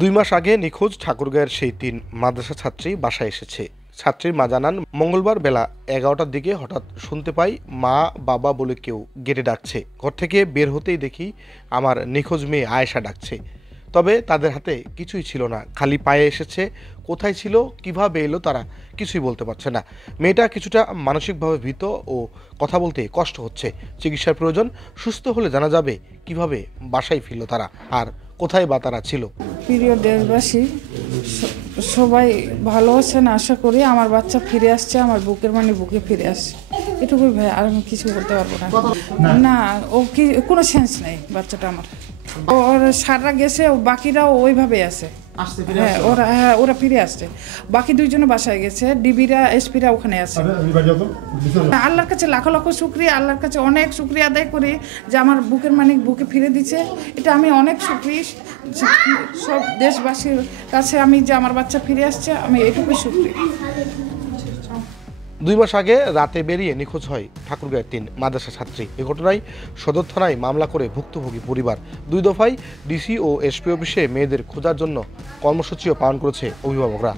2 মাস আগে নিখোঁজ ঠাকুরগাঁয়ের সেই 3 মাদ্রাসা ছাত্রী বাসায় এসেছে। ছাত্রীর মা জানান, মঙ্গলবার বেলা 11টার দিকে হঠাৎ শুনতে পাই মা বাবা বলে কেউ গেটে ডাকছে। ঘর থেকে বের হতেই দেখি আমার নিখোঁজ মেয়ে আয়েশা ডাকছে। তবে তাদের হাতে কিছুই ছিল না, খালি পায়ে এসেছে। কোথায় ছিল, কিভাবে এলো তারা কিছুই বলতে পারছে না। মেয়েটা কিছুটা মানসিকভাবে ভীত ও কথা বলতে কষ্ট হচ্ছে। চিকিৎসার প্রয়োজন, সুস্থ হলে জানা যাবে কিভাবে বাসায় ফিরল তারা আর কোথায় বা তারা ছিল। প্রিয় দেশবাসী, সবাই ভালো আছেন আশা করি। আমার বাচ্চা ফিরে আসছে, আমার বুকের বুকে ফিরে আসছে, এটুকুই ভাই। আর আমি কিছু বলতে পারবো না। না, ও কি কোনো সেন্স নেই বাচ্চাটা আমার। ওর সাররা গেছে, বাকিরাও ওইভাবে আছে। হ্যাঁ, ওরা ফিরে আসছে। বাকি দুইজনে বাসায় গেছে, ডিবিরা এসপিরা ওখানে আছে। আল্লাহর কাছে লাখো লাখো শুকরিয়া, আল্লাহর কাছে অনেক শুকরিয়া আদায় করি যে আমার বুকের বুকে ফিরে দিচ্ছে। এটা আমি অনেক শুকরিয়া সব দেশবাসীর কাছে আমি যে আমার বাচ্চা ফিরে আসছে, আমি এটুকুই শুকরিয়া। 2 মাস আগে রাতে বেরিয়ে নিখোঁজ হয় ঠাকুরগাঁয়ের 3 মাদ্রাসা ছাত্রী। এ ঘটনায় সদর থানায় মামলা করে ভুক্তভোগী পরিবার 2 দফায় ডিসি ও এসপি অফিসে মেয়েদের খোঁজার জন্য কর্মসূচিও পালন করেছে অভিভাবকরা।